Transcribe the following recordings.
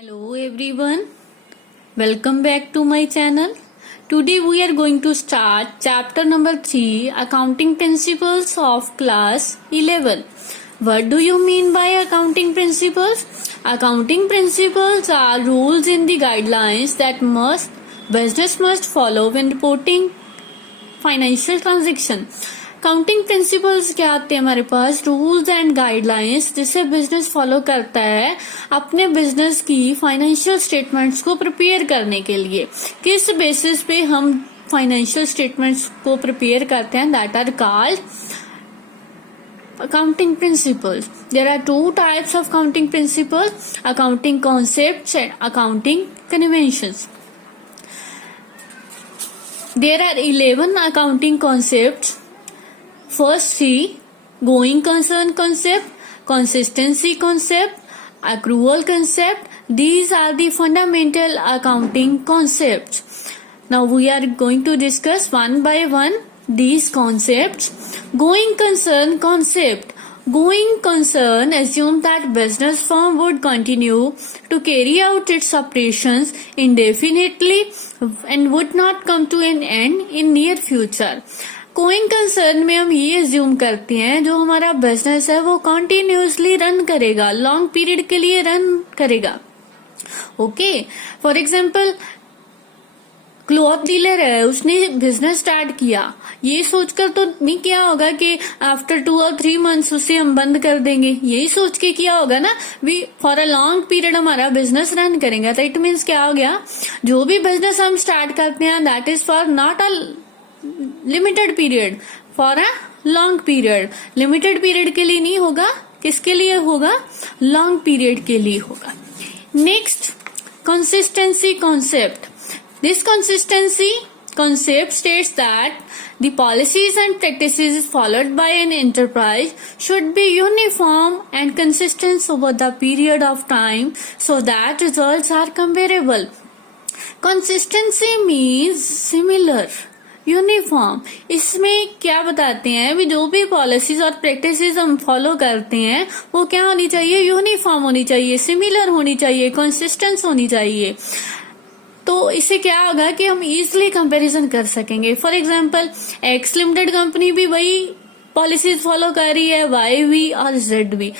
Hello everyone, welcome back to my channel. Today we are going to start chapter number 3, Accounting Principles of Class 11. What do you mean by accounting principles? Accounting principles are rules in the guidelines that business must follow when reporting financial transaction. Counting principles क्या आते हैं हमारे पास? Rules and guidelines जिसे business follow करता है अपने business की financial statements को प्रिपेयर करने के लिए. किस बेसिस पे हम फाइनेंशियल स्टेटमेंट्स को प्रिपेयर करते हैं? That are called accounting principles. There are two types of accounting principles: accounting concepts and accounting conventions. There are 11 accounting concepts. First, see going concern concept, consistency concept, accrual concept. These are the fundamental accounting concepts. Now we are going to discuss one by one these concepts. Going concern concept. Going concern assumes that business firm would continue to carry out its operations indefinitely and would not come to an end in near future. Going concern में हम ये assume करते हैं जो हमारा business है वो continuously run करेगा, लॉन्ग पीरियड के लिए रन करेगा. Okay, for example cloth dealer है, उसने बिजनेस स्टार्ट किया, ये सोचकर तो नहीं किया होगा कि आफ्टर 2 और 3 मंथ्स उसे हम बंद कर देंगे. यही सोच के किया होगा ना, we for a long period हमारा बिजनेस रन करेगा. तो इट मीन्स क्या हो गया, जो भी बिजनेस हम स्टार्ट करते हैं that is for not a limited period, for a long period. Limited period के लिए नहीं होगा, किसके लिए होगा? लॉन्ग पीरियड के लिए होगा. Next, consistency concept. This consistency concept states that the policies and practices followed by an enterprise should be uniform and consistent over the period of time so that results are comparable. Consistency means similar, uniform. इसमें क्या बताते हैं भी जो भी policies और practices हम follow करते हैं वो क्या होनी चाहिए? यूनिफॉर्म होनी चाहिए, सिमिलर होनी चाहिए, कंसिस्टेंस होनी चाहिए. तो इससे क्या होगा कि हम इजिली कंपैरिजन कर सकेंगे. For example x limited company भी वही पॉलिसीज फॉलो कर रही है, वाई भी और जेड भी,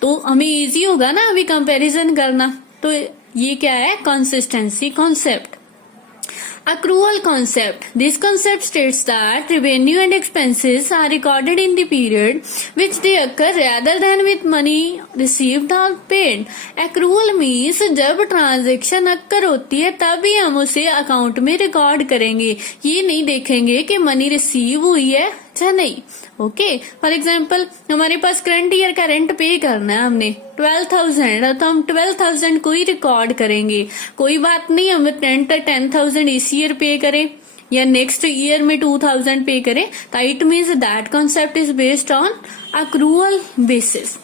तो हमें इजी होगा ना अभी कंपैरिजन करना. तो ये क्या है? Consistency concept. Accrual concept. This concept states that revenue and expenses are recorded in the period which they occur rather than with money received or paid. Accrual means जब ट्रांजेक्शन अक्कर होती है तभी हम उसे अकाउंट में record करेंगे, ये नहीं देखेंगे कि मनी रिसीव हुई है या नहीं. ओके, फॉर एग्जाम्पल हमारे पास करंट ईयर का रेंट पे करना है हमने 12,000, तो हम 12,000 को ही रिकॉर्ड करेंगे. कोई बात नहीं हम रेंट 10,000 इस ईयर पे करें या नेक्स्ट ईयर में 2,000 पे करें. तो it means that concept is based on accrual basis.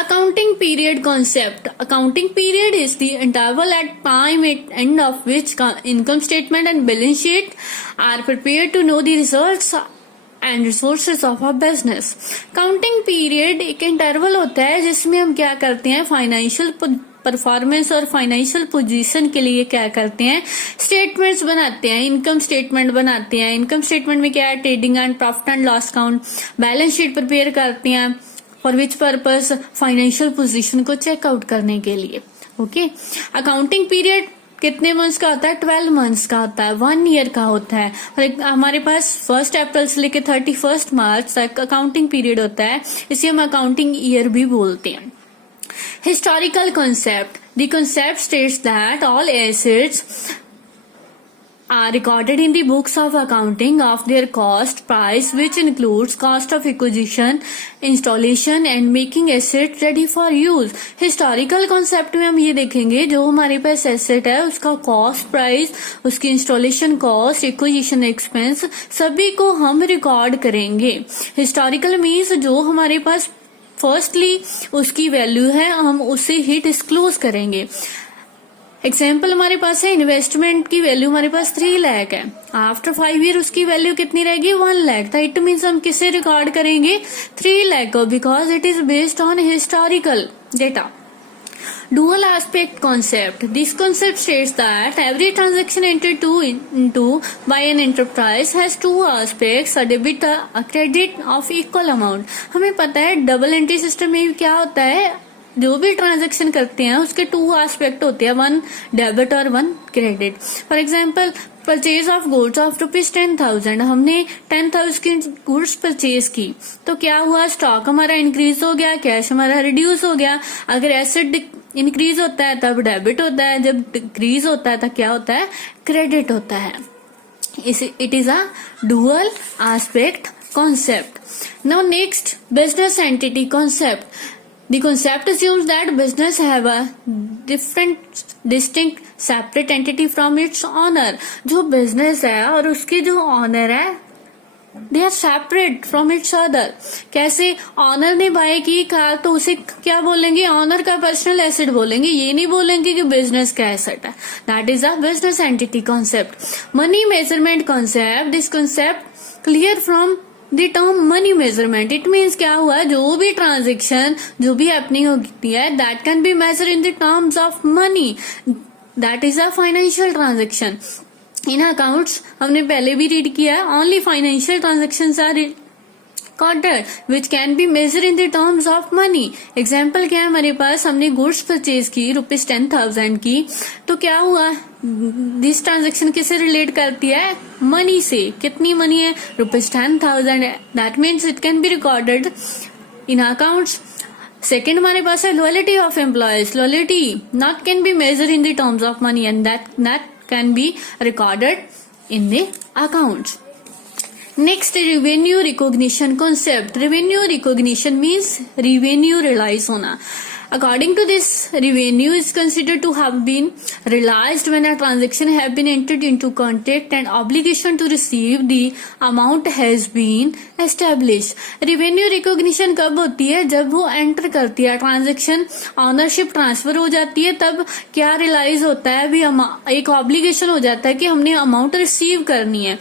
Accounting period concept. Accounting period is the interval at time at end of which income statement and balance sheet are prepared to know the results and resources of a business. Counting period एक interval होता है जिसमें हम क्या करते हैं, financial performance और financial position के लिए क्या करते हैं, स्टेटमेंट्स बनाते हैं, इनकम स्टेटमेंट बनाते हैं. इनकम स्टेटमेंट में क्या है? Trading and profit and loss account. Balance sheet prepare करते हैं for which purpose? Financial position को चेकआउट करने के लिए. ओके, अकाउंटिंग पीरियड कितने मंथ्स का होता है? 12 मंथ्स का होता है, 1 ईयर का होता है. और हमारे पास 1 अप्रैल से लेकर 31 मार्च तक अकाउंटिंग पीरियड होता है, इसे हम अकाउंटिंग ईयर भी बोलते हैं. Historical concept. The concept states that all assets are recorded in the books of accounting of their cost price, which includes cost of acquisition, installation and making asset ready for use. Historical concept में हम ये देखेंगे जो हमारे पास asset है उसका cost price, उसकी installation cost, acquisition expense सभी को हम रिकॉर्ड करेंगे. हिस्टोरिकल मीन्स जो हमारे पास फर्स्टली उसकी वैल्यू है हम उसे ही डिस्क्लोज करेंगे. एग्जाम्पल हमारे पास है इन्वेस्टमेंट की वैल्यू हमारे पास 3 लाख है, आफ्टर 5 ईयर उसकी वैल्यू कितनी रहेगी? 1 लाख. तो इट मीन्स हम किसे रिकॉर्ड करेंगे? 3 लाख को, because it is based on historical data. Dual aspect concept. This concept states that every transaction entered into by an enterprise has two aspects, a debit, a credit of equal amount. हमें पता है double entry system में क्या होता है, जो भी transaction करते हैं उसके टू एस्पेक्ट होते हैं, वन डेबिट और one credit. For example purchase of goods of ₹10,000, हमने 10,000 की गुड्स परचेज की तो क्या हुआ, स्टॉक हमारा इंक्रीज हो गया, कैश हमारा रिड्यूस हो गया. अगर एसेट इंक्रीज होता है तब डेबिट होता है, जब डिक्रीज होता है तब क्या होता है, क्रेडिट होता है. It is a dual aspect concept. Now next, business entity concept. The concept assumes that business have a distinct separate entity from its owner. जो business है और उसके जो owner है they are separate from its other. कैसे, owner ने bye की car तो उसे क्या बोलेंगे, owner का पर्सनल एसेट बोलेंगे, ये नहीं बोलेंगे कि बिजनेस का एसेट है. That is a business entity concept. Money measurement concept. This concept clear from the term money measurement. It means क्या हुआ, जो भी ट्रांजेक्शन, जो भी हैपनिंग होती है that can be measure in the terms of money, that is a financial transaction. In accounts हमने पहले भी रीड किया है, only financial transactions are recorded which can be measure in the terms of money. Example क्या है, हमारे पास हमने goods purchase की ₹10,000 की, तो क्या हुआ, दिस ट्रांजेक्शन किससे रिलेट करती है, मनी से. कितनी मनी है, ₹10,000 है, that means it can be recorded in accounts. Second हमारे पास है loyalty of employees. Loyalty not can be measure in the terms of money and that can be recorded in the accounts. Next, revenue recognition concept. Revenue recognition means revenue realize होना. According to this, revenue is considered to have been realized when a transaction have been entered into contract and obligation to receive the amount has been established. Revenue recognition कब होती है, जब वो enter करती है transaction, ownership transfer हो जाती है, तब क्या रियलाइज होता है, अभी एक ऑब्लिगेशन हो जाता है कि हमने अमाउंट रिसीव करनी है,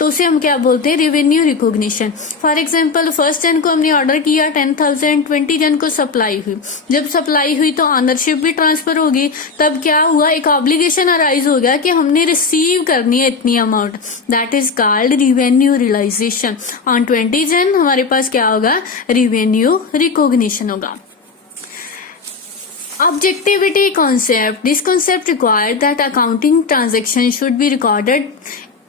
तो उसे हम क्या बोलते हैं, रेवेन्यू रिकॉग्निशन. फॉर एग्जांपल 1 जन को हमने ऑर्डर किया 10,000, 20 जन को सप्लाई हुई. जब सप्लाई हुई तो ऑनरशिप भी ट्रांसफर होगी, तब क्या हुआ, एक ऑब्लिगेशन अराइज हो गया कि हमने रिसीव करनी है इतनी amount, that is called revenue realization. On 20 Jan हमारे पास क्या होगा, रेवेन्यू रिकॉग्निशन होगा. Objectivity concept. This concept requires that accounting transactions should be recorded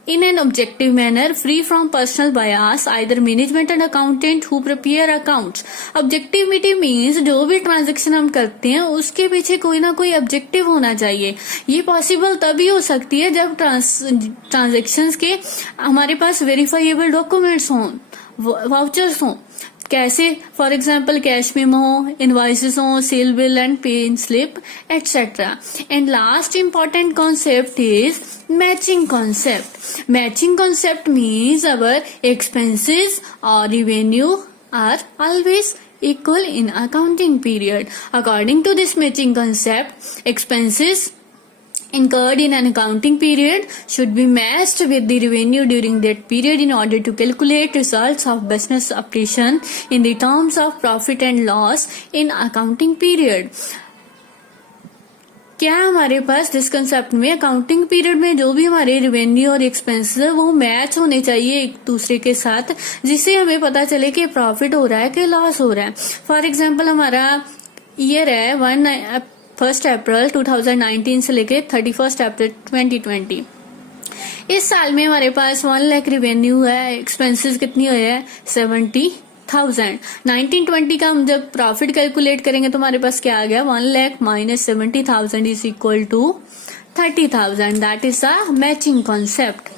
in an objective manner, free from personal bias, either management and accountant who prepare accounts. Objectivity means जो भी transaction हम करते हैं उसके पीछे कोई ना कोई ऑब्जेक्टिव होना चाहिए. ये पॉसिबल तभी हो सकती है जब ट्रांजेक्शन्स के हमारे पास वेरीफाइएबल डॉक्यूमेंट्स हों, वाउचर्स हों. कैसे, फॉर एग्जाम्पल कैश मेमो हो, इनवॉइसेस हो, sale bill and pay slip etcetera. And last important concept is matching concept. Matching concept means our expenses और revenue are always equal in accounting period. According to this matching concept, expenses incurred in an accounting period should be matched with the revenue during that period in order to calculate results of business operation in the terms of profit and loss in accounting period. क्या हमारे पास जिस concept में accounting period में जो भी हमारे revenue और expenses है वो मैच होने चाहिए एक दूसरे के साथ, जिससे हमें पता चले कि प्रॉफिट हो रहा है कि लॉस हो रहा है. फॉर एग्जांपल हमारा ईयर है 1 अप्रैल 2019 से लेके 31 अप्रैल 2020. इस साल में हमारे पास 1 लाख रेवेन्यू है, एक्सपेंसेस कितनी हुई है 70,000. 1920 का हम जब प्रॉफिट कैलकुलेट करेंगे तो हमारे पास क्या आ गया, 1 lakh minus 70,000 is equal to 30,000. That is a matching concept.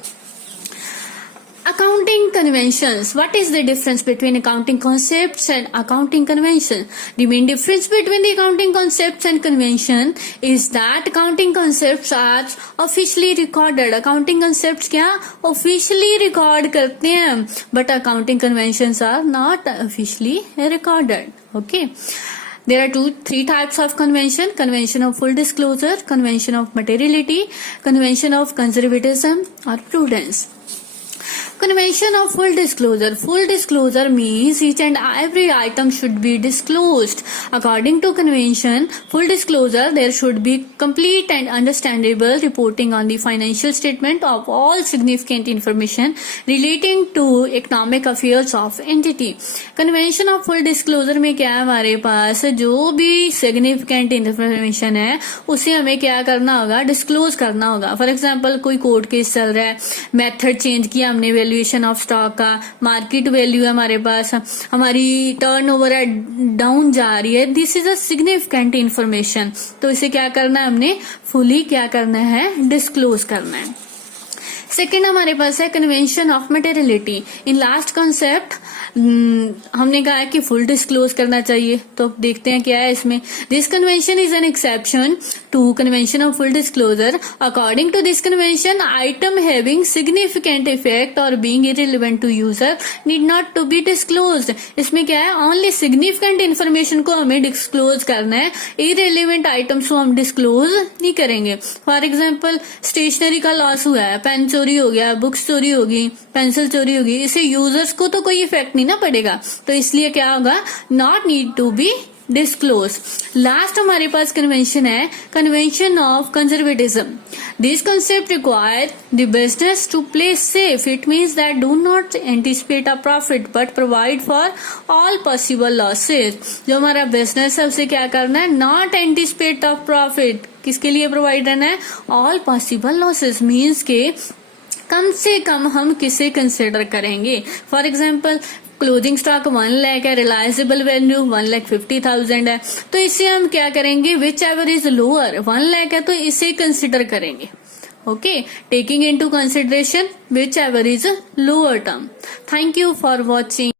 Accounting conventions. What is the difference between accounting concepts and accounting convention? The main difference between the accounting concepts and convention is that accounting concepts are officially recorded. Accounting concepts क्या officially record करते हैं, but accounting conventions are not officially recorded. Okay. There are 3 types of convention. Convention of full disclosure, convention of materiality, convention of conservatism or prudence. Convention of full disclosure. Full disclosure means each and every item should be disclosed. According to convention, full disclosure, there should be complete and understandable reporting on the financial statement of all significant information relating to economic affairs of entity. Convention of full disclosure में क्या है हमारे पास, जो भी significant information है उसे हमें क्या करना होगा, डिस्क्लोज करना होगा. फॉर एग्जाम्पल कोई कोर्ट केस चल रहा है, मेथड चेंज किया हमने वैल्यूएशन ऑफ स्टॉक का, मार्केट वैल्यू है हमारे पास, हमारी टर्नओवर है डाउन जा रही है, this is a significant information. तो इसे क्या करना है, हमने फुली क्या करना है, डिस्क्लोज करना है. सेकेंड हमारे पास है convention of materiality. In last concept हमने कहा है कि फुल डिस्क्लोज करना चाहिए, तो अब देखते हैं क्या है इसमें. This convention is an exception to convention of full disclosure. According to this convention, item having significant effect और being irrelevant to user need not to be disclosed. इसमें क्या है, ओनली सिग्निफिकेंट इन्फॉर्मेशन को हमें डिस्क्लोज करना है, irrelevant items को हम डिस्क्लोज नहीं करेंगे. फॉर एग्जाम्पल स्टेशनरी का लॉस हुआ है, पेन चोरी हो गया, बुक्स चोरी होगी, पेंसिल चोरी होगी, इससे यूजर्स को तो कोई इफेक्ट नहीं ना पड़ेगा, तो इसलिए क्या होगा, not need to be disclose. Last हमारे पास कन्वेंशन है convention of conservatism. This concept require the business to play safe. It means that do not anticipate a profit but provide for all possible losses. जो हमारा business है उसे क्या करना है, नॉट एंटिसिपेट ऑफ प्रॉफिट. किसके लिए प्रोवाइड करना है, ऑल पॉसिबल लॉसेज. मीन्स के कम से कम हम किसे कंसिडर करेंगे. For example closing stock 1 lakh है, रिलायजेबल वैल्यू 1,50,000 है, तो इसे हम क्या करेंगे, which ever is lower. 1 lakh है तो इसे कंसिडर करेंगे. Okay, taking into consideration which ever is lower term. Thank you for watching.